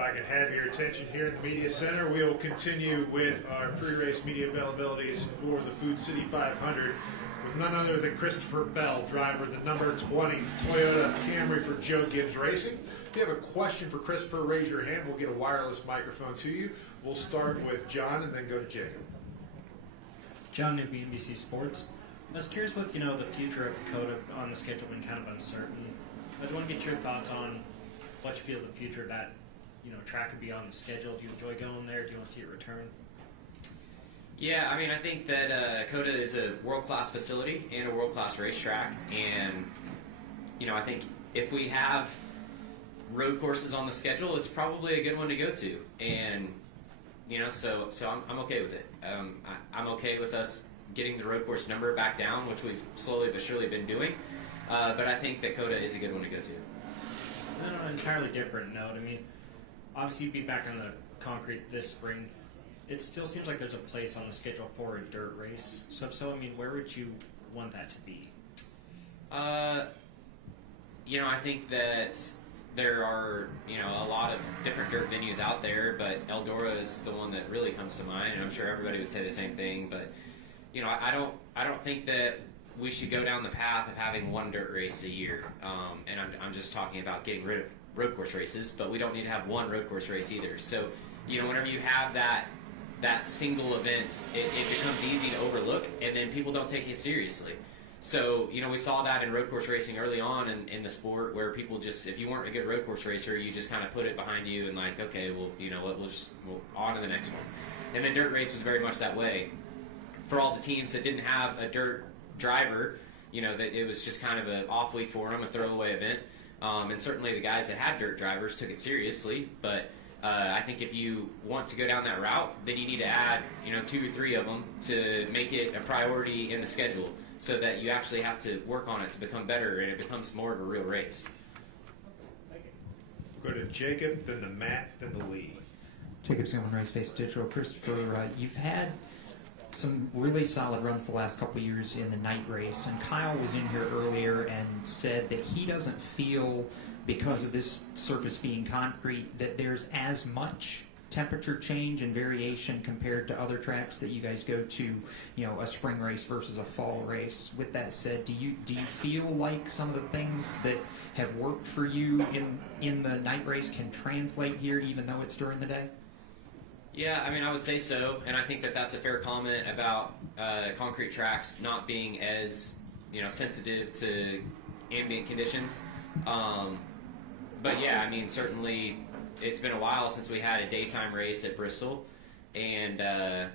I can have your attention here in the Media Center, we will continue with our pre-race media availabilities for the Food City 500 with none other than Christopher Bell, driver of the number 20 Toyota Camry for Joe Gibbs Racing. If you have a question for Christopher, raise your hand. We'll get a wireless microphone to you. We'll start with John and then go to Jacob. John, new NBC Sports. I was curious with, the future of Dakota on the schedule being kind of uncertain. I want to get your thoughts on what you feel the future of that, track could be on the schedule. Do you enjoy going there? Do you want to see it return? Yeah, I mean, I think that Dakota is a world-class facility and a world-class racetrack. And, I think if we have road courses on the schedule, it's probably a good one to go to. And, so I'm okay with it. I'm okay with us getting the road course number back down, which we've slowly but surely been doing. But I think that Dakota is a good one to go to. On an entirely different note, obviously you'd be back on the concrete this spring. It still seems like there's a place on the schedule for a dirt race. So if so, where would you want that to be? I think that there are, a lot of different dirt venues out there, but Eldora is the one that really comes to mind, and I'm sure everybody would say the same thing. But, I don't think that we should go down the path of having one dirt race a year. And I'm just talking about getting rid of road course races, but we don't need to have one road course race either. So, whenever you have that single event, it becomes easy to overlook, and then people don't take it seriously. So, we saw that in road course racing early on in the sport, where people just, if you weren't a good road course racer, you just kind of put it behind you and like, okay, well, we'll on to the next one. And then dirt race was very much that way. For all the teams that didn't have a dirt driver, that it was just kind of an off week for them, a throwaway event. And certainly the guys that had dirt drivers took it seriously, but I think if you want to go down that route, then you need to add, 2 or 3 of them to make it a priority in the schedule, so that you actually have to work on it to become better and it becomes more of a real race. We'll go to Jacob, then to Matt, then to Lee. Jacob Zimmerman, Race Face Digital. Christopher, you've had some really solid runs the last couple of years in the night race, and Kyle was in here earlier and said that he doesn't feel, because of this surface being concrete, that there's as much temperature change and variation compared to other tracks that you guys go to, a spring race versus a fall race. With that said, do you feel like some of the things that have worked for you in the night race can translate here, even though it's during the day? Yeah, I would say so, and I think that that's a fair comment about concrete tracks not being as, sensitive to ambient conditions. But yeah, certainly it's been a while since we had a daytime race at Bristol, and I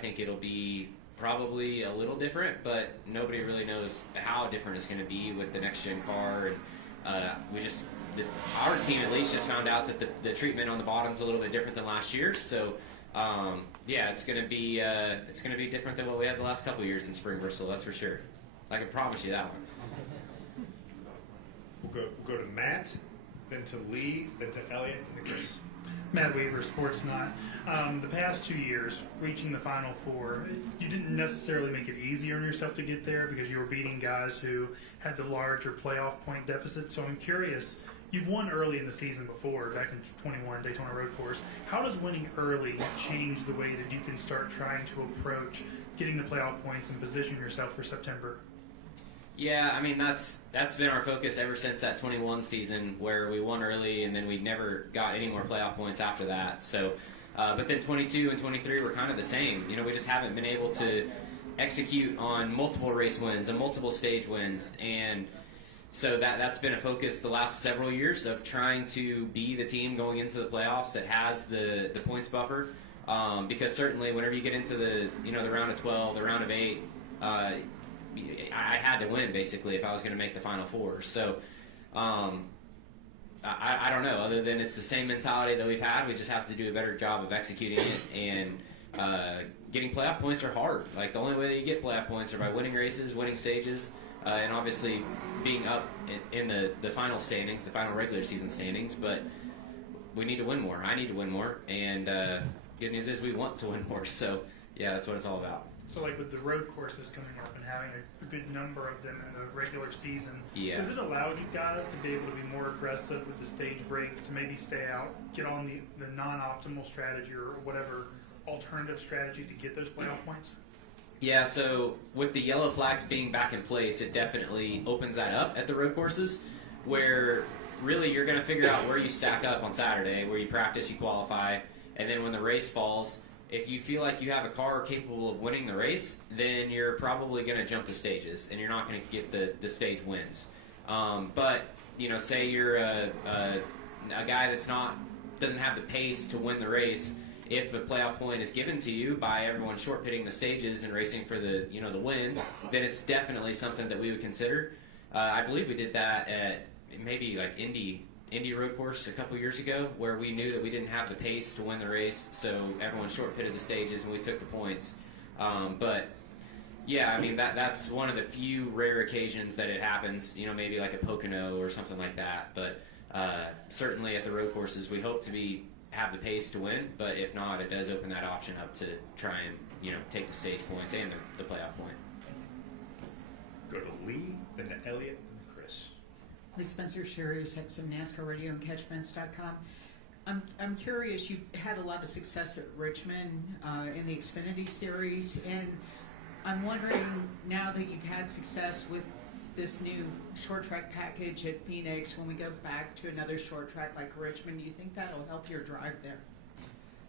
think it'll be probably a little different, but nobody really knows how different it's going to be with the next gen car. And our team at least just found out that the treatment on the bottom's a little bit different than last year. So it's going to be different than what we had the last couple of years in spring Bristol. That's for sure. I can promise you that one. We'll go to Matt, then to Lee, then to Elliot, and to Chris. Matt Weaver, Sportsnaut. The past 2 years, reaching the Final Four, you didn't necessarily make it easier on yourself to get there because you were beating guys who had the larger playoff point deficit. So I'm curious, you've won early in the season before, back in 21 Daytona Road Course. How does winning early change the way that you can start trying to approach getting the playoff points and position yourself for September? Yeah, that's been our focus ever since that 21 season, where we won early and then we never got any more playoff points after that. So, but then 22 and 23 were kind of the same. We just haven't been able to execute on multiple race wins and multiple stage wins, and so that's been a focus the last several years of trying to be the team going into the playoffs that has the points buffer. Because certainly whenever you get into the round of 12, the round of 8. I had to win, basically, if I was going to make the Final Four. So, I don't know. Other than it's the same mentality that we've had, we just have to do a better job of executing it. And getting playoff points are hard. Like, the only way that you get playoff points are by winning races, winning stages, and obviously being up in the final standings, the final regular season standings. But we need to win more. I need to win more. And good news is we want to win more. So, yeah, that's what it's all about. So, like with the road courses coming up and having a good number of them in the regular season, Yeah. does it allow you guys to be able to be more aggressive with the stage breaks, to maybe stay out, get on the non-optimal strategy or whatever alternative strategy to get those playoff points? Yeah, so with the yellow flags being back in place, it definitely opens that up at the road courses, where really you're going to figure out where you stack up on Saturday, where you practice, you qualify, and then when the race falls, if you feel like you have a car capable of winning the race, then you're probably going to jump the stages, and you're not going to get the stage wins. But say you're a guy that's doesn't have the pace to win the race. If a playoff point is given to you by everyone short pitting the stages and racing for the win, then it's definitely something that we would consider. I believe we did that at maybe like Indy road course a couple years ago, where we knew that we didn't have the pace to win the race, so everyone short pitted the stages and we took the points. But yeah, I mean that's one of the few rare occasions that it happens. Maybe like a Pocono or something like that. But certainly at the road courses, we hope to have the pace to win. But if not, it does open that option up to try and take the stage points and the playoff point. Go to Lee, then to Elliot, then to Chris. Lee Spencer, Sirius XM NASCAR Radio and Catchfence.com. I'm curious, you had a lot of success at Richmond in the Xfinity Series, and I'm wondering, now that you've had success with this new short track package at Phoenix, when we go back to another short track like Richmond, do you think that'll help your drive there?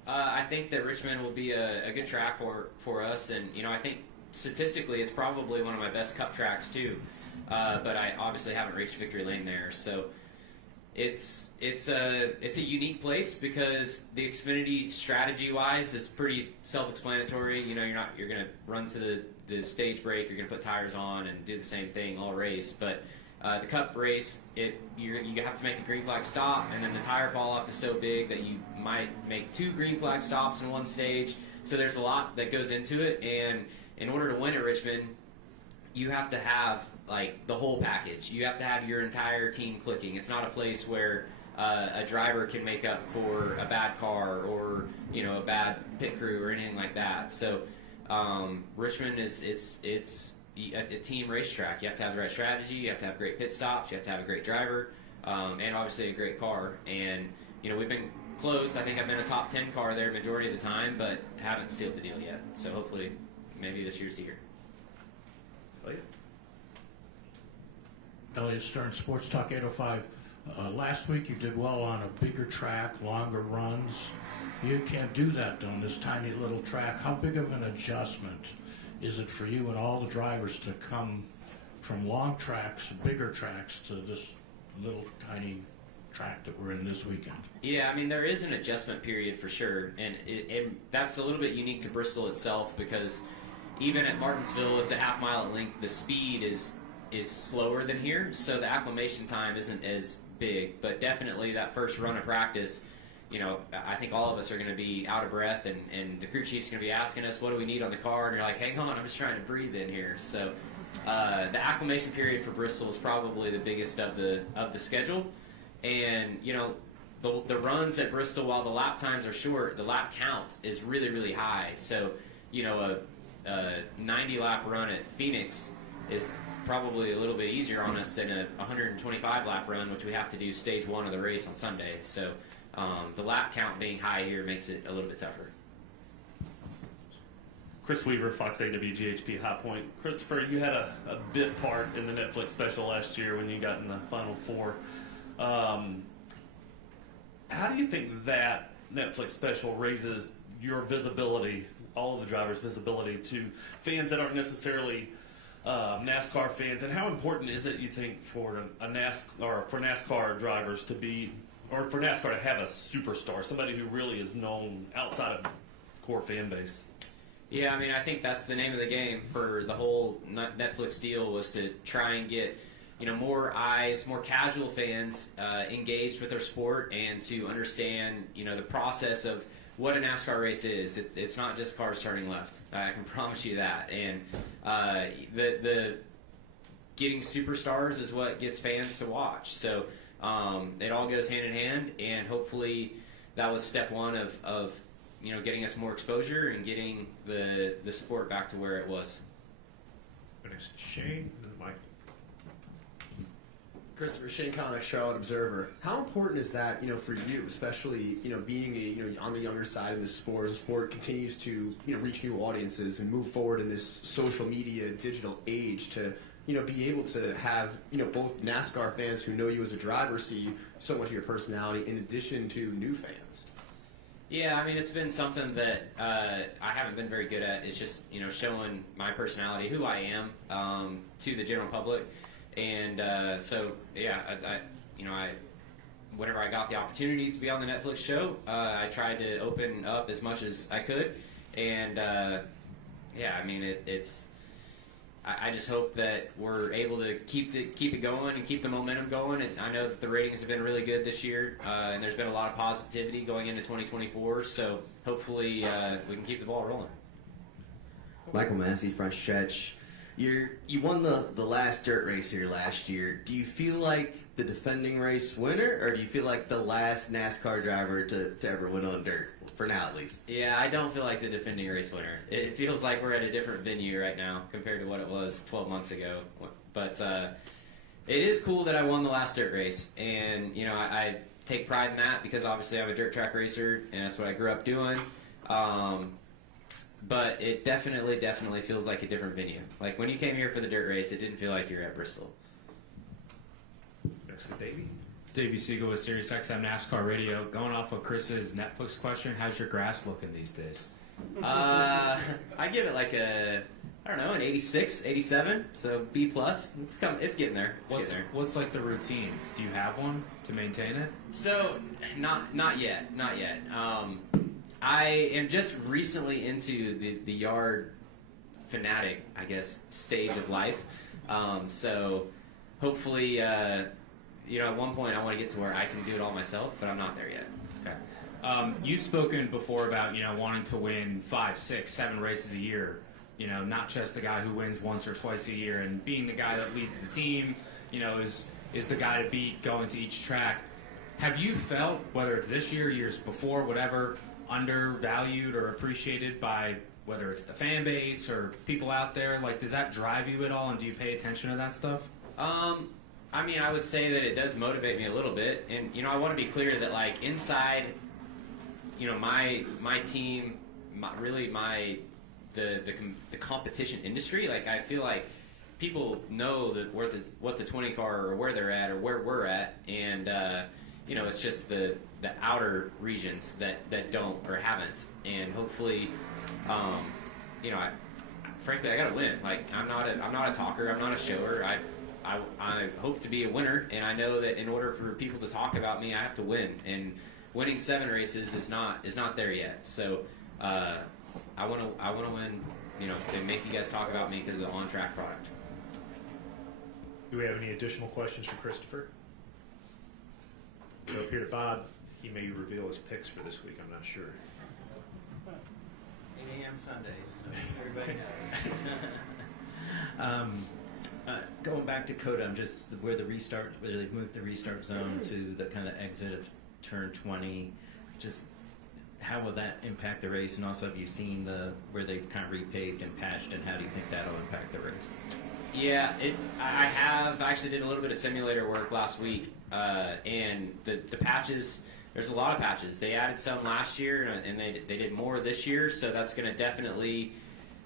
I think that Richmond will be a good track for us, and I think statistically it's probably one of my best Cup tracks too. But I obviously haven't reached victory lane there, so it's a unique place because the Xfinity strategy wise is pretty self-explanatory. You're gonna run to the stage break, you're gonna put tires on and do the same thing all race. But the Cup race, you have to make the green flag stop, and then the tire fall off is so big that you might make 2 green flag stops in one stage. So there's a lot that goes into it, and in order to win at Richmond, you have to have like the whole package. You have to have your entire team clicking. It's not a place where a driver can make up for a bad car or a bad pit crew or anything like that. So Richmond it's a team racetrack. You have to have the right strategy. You have to have great pit stops. You have to have a great driver, and obviously a great car. And we've been close. I think I've been a top 10 car there majority of the time, but haven't sealed the deal yet. So hopefully, maybe this year's the year. Elliot? Elliot Stern, Sports Talk 805. Last week you did well on a bigger track, longer runs. You can't do that on this tiny little track. How big of an adjustment is it for you and all the drivers to come from long tracks, bigger tracks, to this little tiny track that we're in this weekend? Yeah, I mean, there is an adjustment period for sure, and that's a little bit unique to Bristol itself because even at Martinsville, it's a half-mile at length. The speed is slower than here, so the acclimation time isn't as big. But definitely that first run of practice, I think all of us are going to be out of breath, and the crew chief's going to be asking us, what do we need on the car? And you're like, hang on, I'm just trying to breathe in here. So the acclimation period for Bristol is probably the biggest of the schedule. And, the runs at Bristol, while the lap times are short, the lap count is really, really high. So, a 90-lap run at Phoenix is probably a little bit easier on us than a 125-lap run, which we have to do stage 1 of the race on Sunday. So the lap count being high here makes it a little bit tougher. Chris Weaver, Fox AWGHP High Point. Christopher, you had a bit part in the Netflix special last year when you got in the Final Four. How do you think that Netflix special raises your visibility, all of the drivers' visibility, to fans that aren't necessarily NASCAR fans, and how important is it, you think, for NASCAR drivers to be, or for NASCAR to have a superstar, somebody who really is known outside of core fan base? Yeah, I mean, I think that's the name of the game for the whole Netflix deal, was to try and get more eyes, more casual fans engaged with their sport, and to understand the process of what a NASCAR race is. It's not just cars turning left. I can promise you that. And the getting superstars is what gets fans to watch. So it all goes hand in hand, and hopefully that was step one of getting us more exposure and getting the sport back to where it was. Next, Shane, and then Mike. Christopher, Shane Connick, Charlotte Observer. How important is that, for you, especially, being on the younger side of the sport, as the sport continues to, reach new audiences and move forward in this social media, digital age to, be able to have, both NASCAR fans who know you as a driver see so much of your personality in addition to new fans? Yeah, I mean, it's been something that I haven't been very good at. It's just, showing my personality, who I am, to the general public. And so, yeah, I whenever I got the opportunity to be on the Netflix show, I tried to open up as much as I could. And, yeah, I mean, I just hope that we're able to keep it going and keep the momentum going. And I know that the ratings have been really good this year, and there's been a lot of positivity going into 2024. So hopefully we can keep the ball rolling. Michael Massey, front stretch. You won the last dirt race here last year. Do you feel like the defending race winner, or do you feel like the last NASCAR driver to ever win on dirt? For now, at least. Yeah, I don't feel like the defending race winner. It feels like we're at a different venue right now compared to what it was 12 months ago. But it is cool that I won the last dirt race, and I take pride in that because obviously I'm a dirt track racer, and that's what I grew up doing. But it definitely feels like a different venue. Like when you came here for the dirt race, it didn't feel like you were at Bristol. Next to Davey. Davey Siegel with SiriusXM NASCAR Radio. Going off of Chris's Netflix question, how's your grass looking these days? I give it like an 86, 87, so B plus. It's getting there. What's like the routine? Do you have one to maintain it? So not yet. I am just recently into the yard fanatic, I guess, stage of life. So hopefully, at one point I want to get to where I can do it all myself, but I'm not there yet. Okay. You've spoken before about wanting to win 5, 6, 7 races a year. Not just the guy who wins once or twice a year, and being the guy that leads the team. Is the guy to beat going to each track. Have you felt, whether it's this year, years before, whatever, undervalued or appreciated by whether it's the fan base or people out there? Like, does that drive you at all, and do you pay attention to that stuff? I mean, I would say that it does motivate me a little bit, and I want to be clear that like inside, my team, the competition industry, like I feel like people know that what the 20 car or where they're at or where we're at, and it's just the outer regions that don't or haven't, and hopefully, frankly, I gotta win. Like I'm not a talker. I'm not a shower. I hope to be a winner, and I know that in order for people to talk about me, I have to win. And winning 7 races is not there yet. So I want to win. And make you guys talk about me because of the on-track product. Do we have any additional questions for Christopher? Go up here to Bob. He may reveal his picks for this week. I'm not sure. 8 a.m. Sundays, so everybody knows. Going back to COTA, just where they moved the restart zone to the kind of exit of turn 20. Just how will that impact the race? And also, have you seen where they've kind of repaved and patched, and how do you think that'll impact the race? Yeah, I have actually did a little bit of simulator work last week, and the patches. There's a lot of patches. They added some last year, and they did more this year. So that's going to definitely,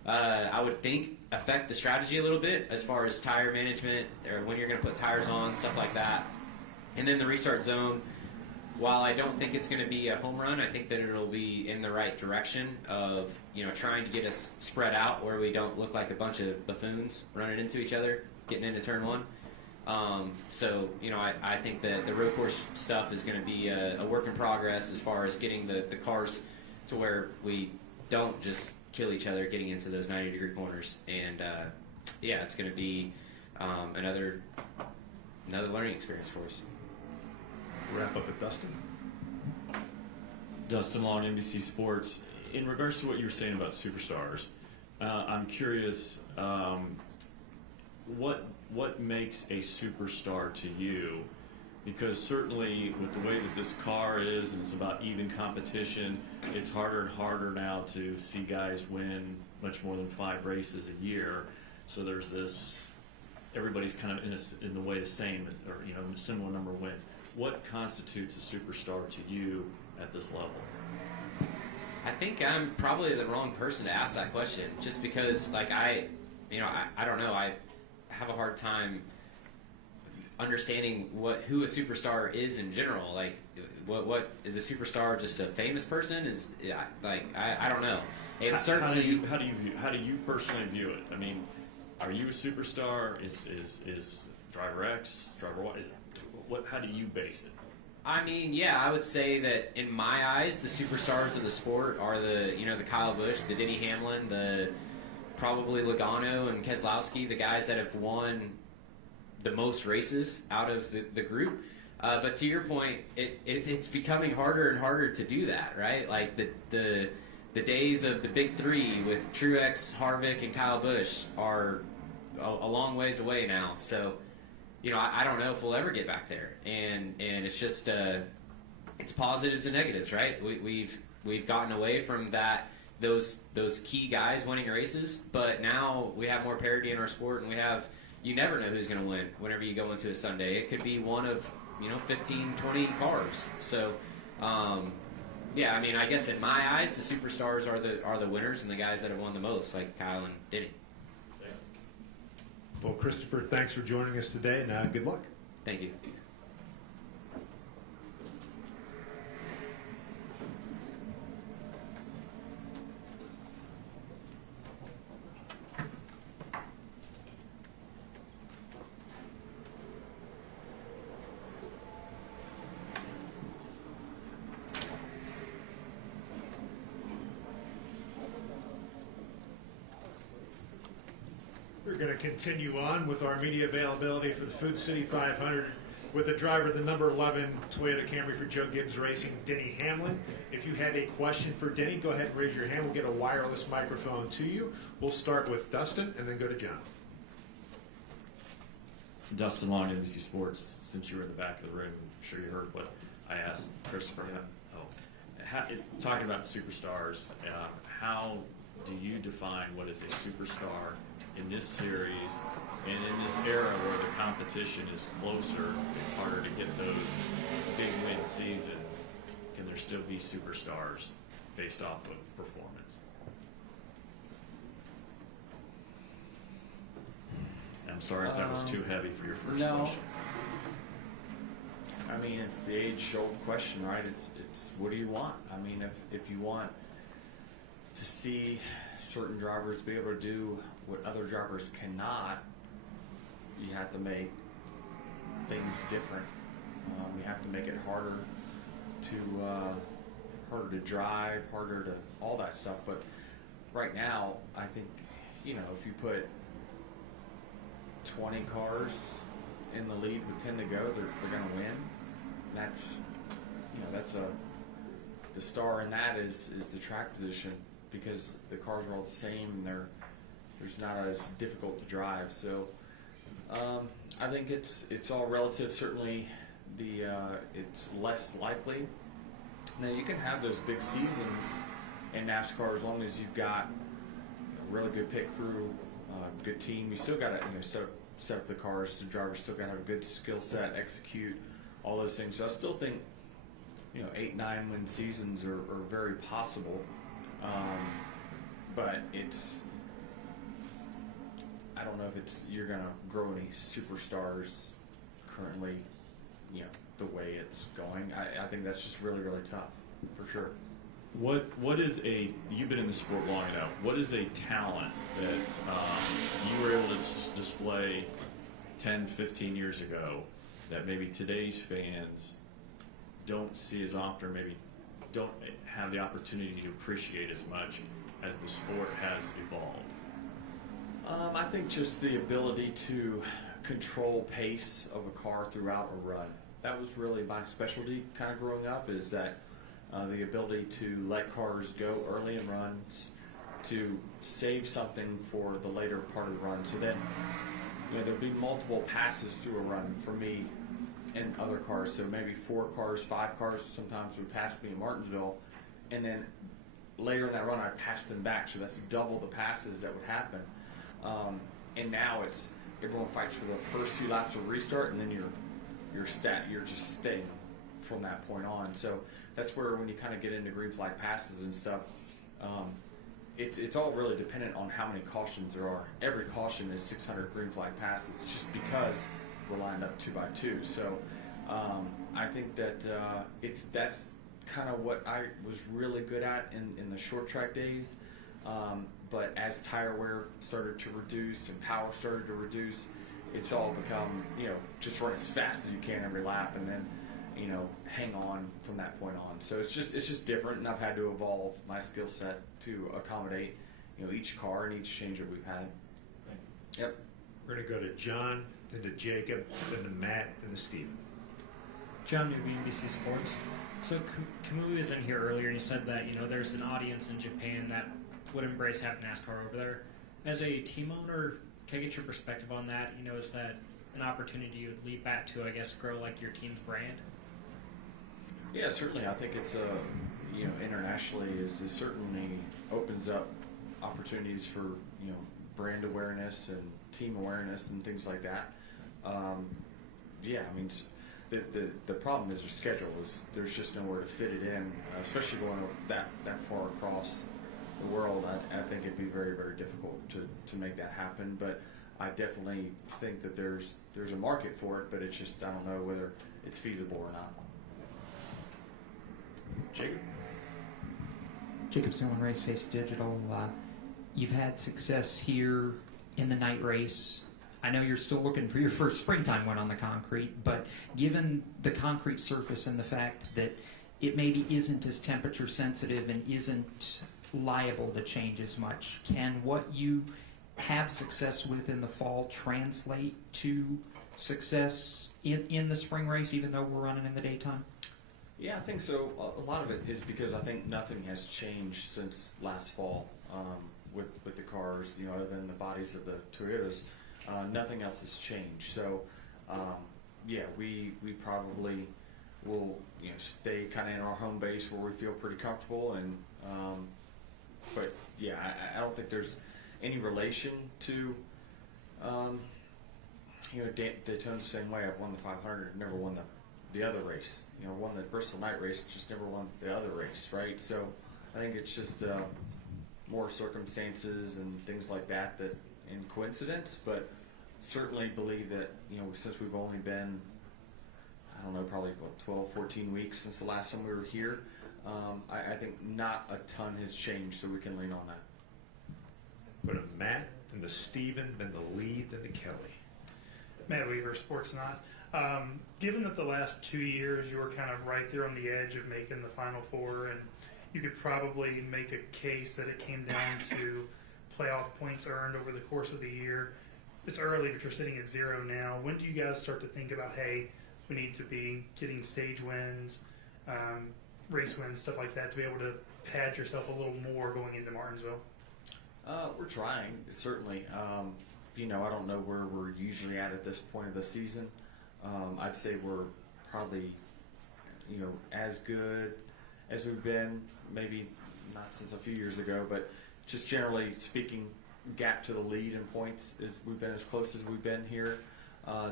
I would think, affect the strategy a little bit as far as tire management or when you're going to put tires on, stuff like that. And then the restart zone. While I don't think it's going to be a home run, I think that it'll be in the right direction of trying to get us spread out where we don't look like a bunch of buffoons running into each other, getting into turn 1. So I think that the road course stuff is going to be a work in progress as far as getting the cars to where we don't just kill each other getting into those 90-degree corners. And it's going to be another learning experience for us. Wrap up with Dustin. Dustin Long, NBC Sports. In regards to what you were saying about superstars, I'm curious, what makes a superstar to you, Because certainly with the way that this car is, and it's about even competition, it's harder and harder now to see guys win much more than 5 races a year. So there's this, everybody's kind of in the way the same, or similar number of wins. What constitutes a superstar to you at this level? I think I'm probably the wrong person to ask that question, just because I don't know, I have a hard time understanding who a superstar is in general. Like, what is a superstar? Just a famous person? I don't know. It's certainly. How do you personally view it? I mean, are you a superstar? Is driver X, driver Y? How do you base it? I mean, yeah, I would say that in my eyes, the superstars of the sport are the Kyle Busch, the Denny Hamlin, the probably Logano and Keselowski, the guys that have won the most races out of the group. But to your point, it's becoming harder and harder to do that, right? Like the days of the big three with Truex, Harvick, and Kyle Busch are a long ways away now. So, I don't know if we'll ever get back there. And it's just it's positives and negatives, right? We've gotten away from those key guys winning races, but now we have more parity in our sport, and you never know who's going to win whenever you go into a Sunday. It could be one of 15, 20 cars. So yeah, I mean, I guess in my eyes, the superstars are the winners and the guys that have won the most, like Kyle and Denny. Well, Christopher, thanks for joining us today, and good luck. Thank you. We're going to continue on with our media availability for the Food City 500 with the driver of the number 11 Toyota Camry for Joe Gibbs Racing, Denny Hamlin. If you have a question for Denny, go ahead and raise your hand. We'll get a wireless microphone to you. We'll start with Dustin and then go to John. Dustin Long, NBC Sports. Since you were in the back of the room, I'm sure you heard what I asked Christopher. Talking about superstars, how do you define what is a superstar in this series and in this era where the competition is closer? It's harder to get those big win seasons. Can there still be superstars based off of performance? I'm sorry if that was too heavy for your first question. I mean, it's the age-old question, right? It's what do you want? I mean, if you want to see certain drivers be able to do what other drivers cannot, you have to make things different. You have to make it harder to drive, harder to all that stuff. But right now, I think if you put 20 cars in the lead with 10 to go, they're going to win. That's the star in that is the track position, because the cars are all the same and there's not as difficult to drive. So I think it's all relative. Certainly it's less likely. Now you can have those big seasons in NASCAR as long as you've got a really good pit crew, good team. You still got to set up the cars. The drivers still got to have a good skill set, execute all those things. So I still think 8, 9 win seasons are very possible. But I don't know if you're going to grow any superstars currently, the way it's going. I think that's just really, really tough, for sure. What is you've been in the sport long enough, what is a talent that you were able to display 10, 15 years ago that maybe today's fans don't see as often, maybe don't have the opportunity to appreciate as much as the sport has evolved? I think just the ability to control pace of a car throughout a run. That was really my specialty kind of growing up, is that the ability to let cars go early in runs, to save something for the later part of the run. So then there'd be multiple passes through a run. For me, and other cars. So maybe 4 cars, 5 cars sometimes would pass me in Martinsville, and then later in that run I'd pass them back. So that's double the passes that would happen. And now it's everyone fights for the first few laps of restart, and then you're just staying from that point on. So that's where when you kind of get into green flag passes and stuff, it's all really dependent on how many cautions there are. Every caution is 600 green flag passes just because we're lined up 2 by 2. So I think that that's kind of what I was really good at in the short track days. But as tire wear started to reduce and power started to reduce, it's all become, just run as fast as you can every lap, and then, hang on from that point on. So it's just different, and I've had to evolve my skill set to accommodate, each car and each change that we've had. Yep. We're going to go to John, then to Jacob, then to Matt, then to Steven. John Newby, NBC Sports. So Kamui was in here earlier, and he said that there's an audience in Japan that would embrace having NASCAR over there. As a team owner, can I get your perspective on that? Is that an opportunity you would lead back to, I guess, grow like your team's brand? Yeah, certainly. I think it's internationally is certainly opens up opportunities for brand awareness and team awareness and things like that. Yeah, I mean, the problem is their schedule is there's just nowhere to fit it in, especially going that far across the world. I think it'd be very, very difficult to make that happen. But I definitely think that there's a market for it, but it's just I don't know whether it's feasible or not. Jacob? Jacob Stillman, Race Face Digital. You've had success here in the night race. I know you're still looking for your first springtime win on the concrete, but given the concrete surface and the fact that it maybe isn't as temperature sensitive and isn't liable to change as much, can what you have success with in the fall translate to success in the spring race, even though we're running in the daytime? Yeah, I think so. A lot of it is because I think nothing has changed since last fall with the cars, other than the bodies of the Toyotas. Nothing else has changed. So, yeah, we probably will stay kind of in our home base where we feel pretty comfortable. And but yeah, I don't think there's any relation to Daytona's the same way. I've won the 500, never won the other race. Won the Bristol night race, just never won the other race, right? So I think it's just more circumstances and things like that and coincidence, but certainly believe that since we've only been probably 12, 14 weeks since the last time we were here, I think not a ton has changed, so we can lean on that. Go to Matt, then to Steven, then to Lee, then to Kelly. Matt Weaver, Sportsnaut. Given that the last 2 years you were kind of right there on the edge of making the Final Four, and you could probably make a case that it came down to playoff points earned over the course of the year. It's early, but you're sitting at 0 now. When do you guys start to think about, hey, we need to be getting stage wins, race wins, stuff like that, to be able to pad yourself a little more going into Martinsville? We're trying, certainly. I don't know where we're usually at this point of the season. I'd say we're probably, as good as we've been, maybe not since a few years ago, but just generally speaking, gap to the lead in points is we've been as close as we've been here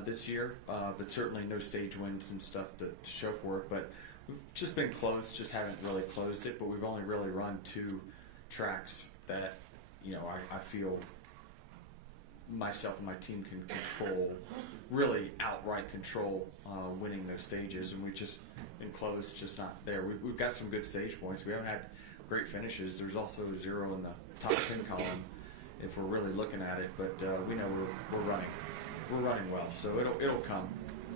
this year, but certainly no stage wins and stuff to show for it. But we've just been close, just haven't really closed it. But we've only really run 2 tracks that I feel myself and my team can control, really outright control winning those stages, and we've just been close, just not there. We've got some good stage points. We haven't had great finishes. There's also a 0 in the top 10 column if we're really looking at it, but we know we're running well, so it'll come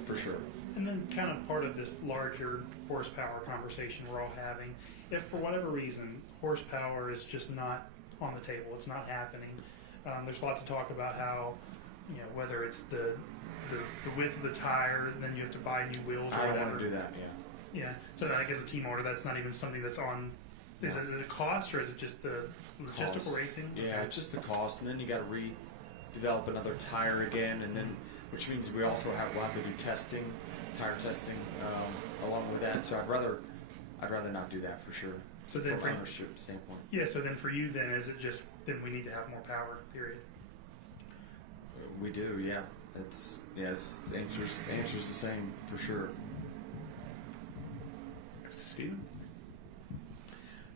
for sure. And then kind of part of this larger horsepower conversation we're all having, if for whatever reason horsepower is just not on the table, it's not happening, there's lots of talk about how, whether it's the width of the tire, and then you have to buy new wheels or I don't whatever. want to do that, yeah. Yeah, so like as a team owner, that's not even something that's on. Is it a cost, or is it just the logistical Cost. racing? Yeah, it's just the cost, and then you got to redevelop another tire again, and then which means we'll have to do testing tire testing along with that. So I'd rather not do that for sure. So then from an ownership standpoint. Yeah, so then for you then, is it just, then we need to have more power, period? We do, yeah. It's yes. Answer's the same for sure. Steven?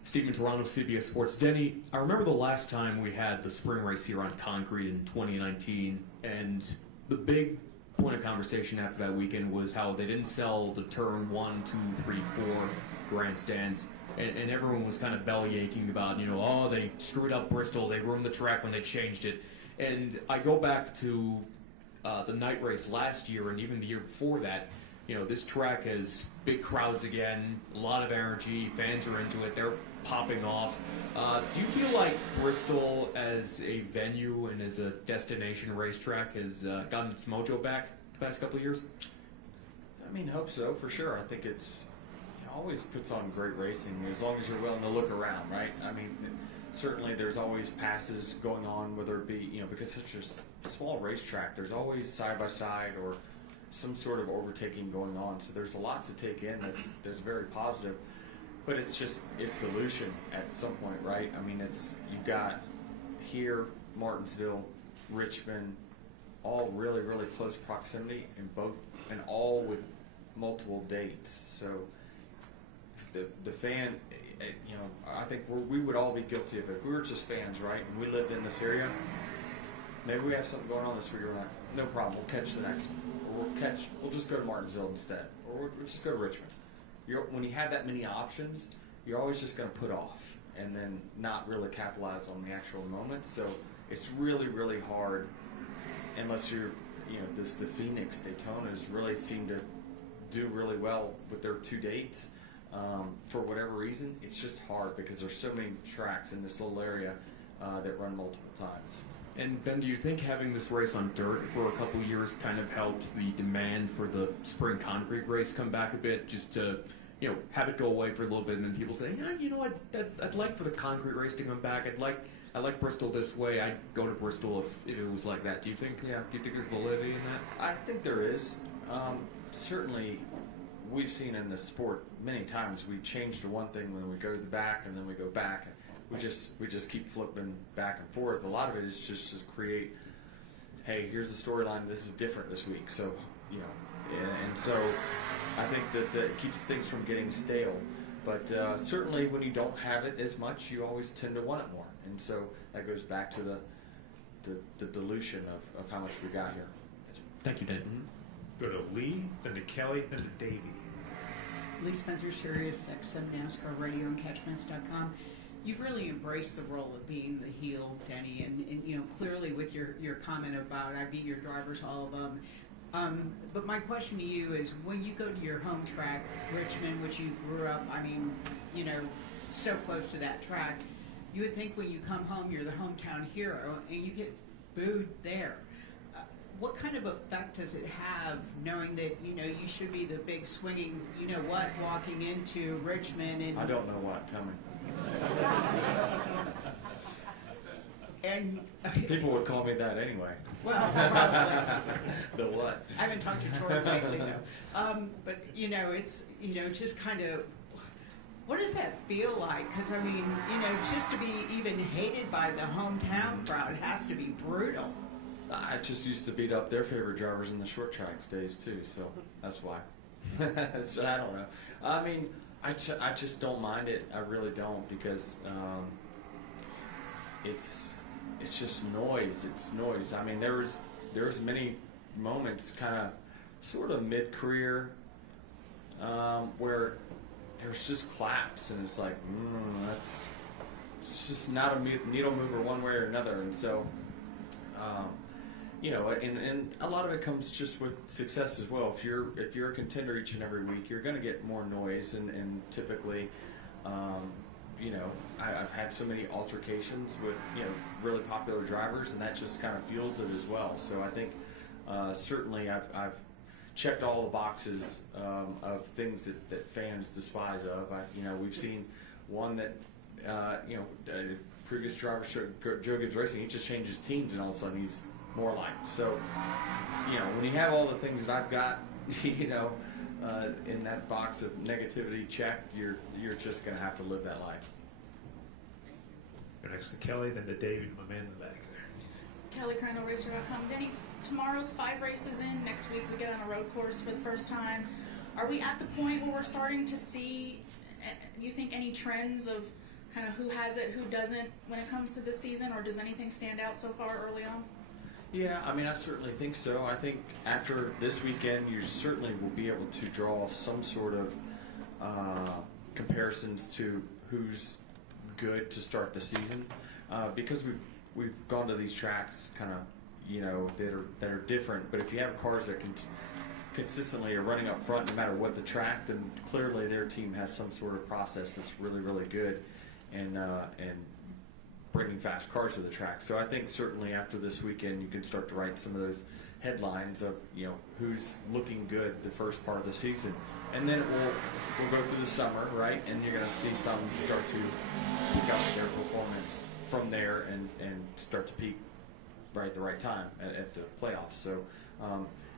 Steven Toronto, CBS Sports. Denny, I remember the last time we had the spring race here on concrete in 2019, and the big point of conversation after that weekend was how they didn't sell the turn 1, 2, 3, 4 grandstands, and everyone was kind of belly aching about, oh, they screwed up Bristol, they ruined the track when they changed it. And I go back to the night race last year and even the year before that. This track has big crowds again, a lot of energy, fans are into it, they're popping off. Do you feel like Bristol as a venue and as a destination racetrack has gotten its mojo back the past couple of years? I mean, hope so for sure. I think it always puts on great racing as long as you're willing to look around, right? I mean, certainly there's always passes going on, whether it be because it's such a small racetrack. There's always side by side or some sort of overtaking going on. So there's a lot to take in that's very positive. But it's dilution at some point, right? I mean, you've got here, Martinsville, Richmond, all really, really close proximity and all with multiple dates. So the fan, I think we would all be guilty of it. If we were just fans, right, and we lived in this area, maybe we have something going on this week, we're like, no problem, we'll catch the next one. Or we'll just go to Martinsville instead. Or we'll just go to Richmond. When you have that many options, you're always just going to put off and then not really capitalize on the actual moment. So it's really, really hard unless you're, the Phoenix Daytonas really seem to do really well with their 2 dates. For whatever reason, it's just hard because there's so many tracks in this little area that run multiple times. And Ben, do you think having this race on dirt for a couple years kind of helped the demand for the spring concrete race come back a bit, just to have it go away for a little bit, and then people say, I'd like for the concrete race to come back. I like Bristol this way. I'd go to Bristol if it was like that. Do you think? Yeah. Do you think there's validity in that? I think there is. Certainly, we've seen in the sport many times we change to one thing when we go to the back, and then we go back. We just keep flipping back and forth. A lot of it is just to create, hey, here's the storyline. This is different this week. So, and so I think that it keeps things from getting stale. But certainly when you don't have it as much, you always tend to want it more. And so that goes back to the dilution of how much we got here. Thank you, Dan. Go to Lee, then to Kelly, then to Davey. Lee Spencer, Sirius XM NASCAR Radio and Catchments.com. You've really embraced the role of being the heel, Denny, and clearly with your comment about I beat your drivers, all of them. But my question to you is, when you go to your home track, Richmond, which you grew up, so close to that track, you would think when you come home, you're the hometown hero, and you get booed there. What kind of effect does it have knowing that you should be the big swinging walking into Richmond? And I don't know what. Tell me. And people would call me that anyway. Well, probably. The what? I haven't talked to Troy lately, though. But it's just kind of. What does that feel like? Because just to be even hated by the hometown crowd has to be brutal. I just used to beat up their favorite drivers in the short tracks days too, so that's why. So I don't know. I mean, I just don't mind it. I really don't, because it's just noise. It's noise. I mean, there was many moments, kind of, sort of mid-career, where there's just claps, and it's like, it's just not a needle mover one way or another, and so. And a lot of it comes just with success as well. If you're a contender each and every week, you're going to get more noise, and typically, I've had so many altercations with really popular drivers, and that just kind of fuels it as well. So I think certainly I've checked all the boxes of things that fans despise of. We've seen one that previous driver, Joe Gibbs Racing, he just changes teams, and all of a sudden he's more liked. So, when you have all the things that I've got, in that box of negativity checked, you're just going to have to live that life. Go next to Kelly, then to David, my man in the back there. Kelly, CardinalRacer.com. Denny, tomorrow's 5 races in. Next week we get on a road course for the first time. Are we at the point where we're starting to see, you think, any trends of kind of who has it, who doesn't when it comes to the season, or does anything stand out so far early on? Yeah, I mean, I certainly think so. I think after this weekend, you certainly will be able to draw some sort of comparisons to who's good to start the season, because we've gone to these tracks kind of, that are different. But if you have cars that consistently are running up front no matter what the track, then clearly their team has some sort of process that's really, really good and bringing fast cars to the track. So I think certainly after this weekend you can start to write some of those headlines of who's looking good the first part of the season, and then we'll go through the summer, right? And you're going to see some start to pick up their performance from there and start to peak right at the right time at the playoffs. So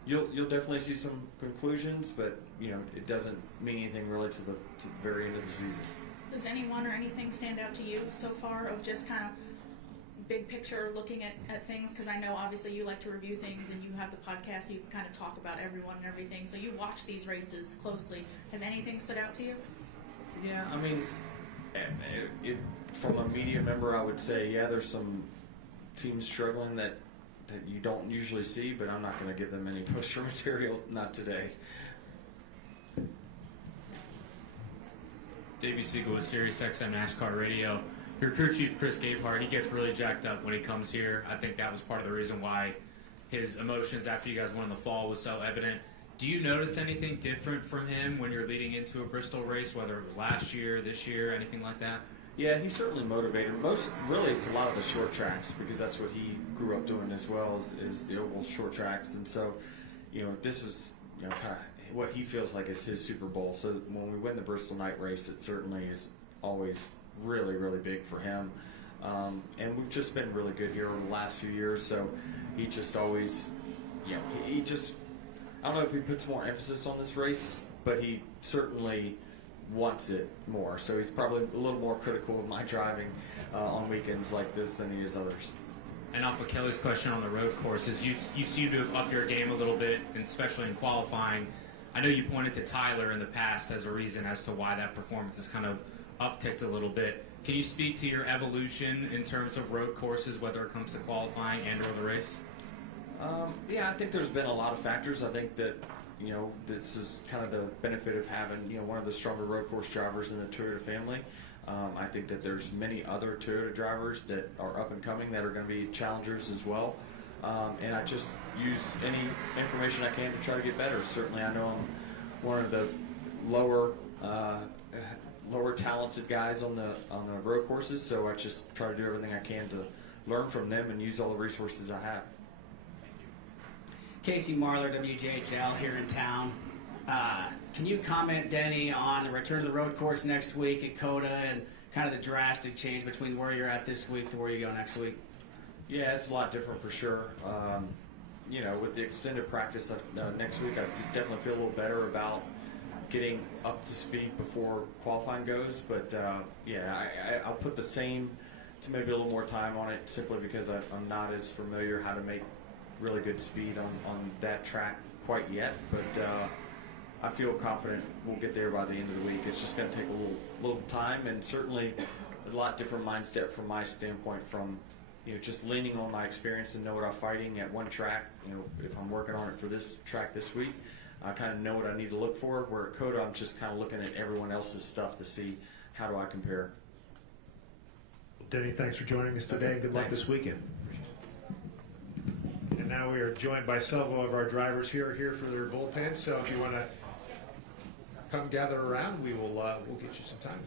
you'll definitely see some conclusions, but it doesn't mean anything really to the very end of the season. Does anyone or anything stand out to you so far of just kind of big picture looking at things? Because I know obviously you like to review things and you have the podcast, so you can kind of talk about everyone and everything. So you watch these races closely. Has anything stood out to you? Yeah, I mean, from a media member, I would say, there's some teams struggling that you don't usually see, but I'm not going to give them any poster material, not today. Davey Siegel with SiriusXM NASCAR Radio. Your crew chief, Chris Gabehart, he gets really jacked up when he comes here. I think that was part of the reason why his emotions after you guys won in the fall was so evident. Do you notice anything different from him when you're leading into a Bristol race, whether it was last year, this year, anything like that? Yeah, he's certainly motivated. Really, it's a lot of the short tracks, because that's what he grew up doing as well, is the oval short tracks. And so, this is kind of what he feels like is his Super Bowl. So when we win the Bristol night race, it certainly is always really, really big for him. And we've just been really good here over the last few years. So he just always, he just, I don't know if he puts more emphasis on this race, but he certainly wants it more. So he's probably a little more critical of my driving on weekends like this than he is others. And off of Kelly's question on the road courses, you seem to have upped your game a little bit, and especially in qualifying. I know you pointed to Tyler in the past as a reason as to why that performance has kind of upticked a little bit. Can you speak to your evolution in terms of road courses, whether it comes to qualifying and or the race? Yeah, I think there's been a lot of factors. I think that, this is kind of the benefit of having, one of the stronger road course drivers in the Toyota family. I think that there's many other Toyota drivers that are up and coming that are going to be challengers as well. And I just use any information I can to try to get better. Certainly I know I'm one of the lower talented guys on the road courses, so I just try to do everything I can to learn from them and use all the resources I have. Casey Marler, WJHL, here in town. Can you comment, Denny, on the return to the road course next week at COTA and kind of the drastic change between where you're at this week to where you go next week? Yeah, it's a lot different for sure. With the extended practice next week, I definitely feel a little better about getting up to speed before qualifying goes. But I'll put the same to maybe a little more time on it, simply because I'm not as familiar how to make really good speed on that track quite yet. But I feel confident we'll get there by the end of the week. It's just going to take a little time, and certainly a lot different mindset from my standpoint from just leaning on my experience and know what I'm fighting at one track. If I'm working on it for this track this week, I kind of know what I need to look for. Where at COTA, I'm just kind of looking at everyone else's stuff to see how do I compare. Denny, thanks for joining us today, and good luck this weekend. And now we are joined by several of our drivers here for their bullpen. So if you want to come gather around, we'll get you some time.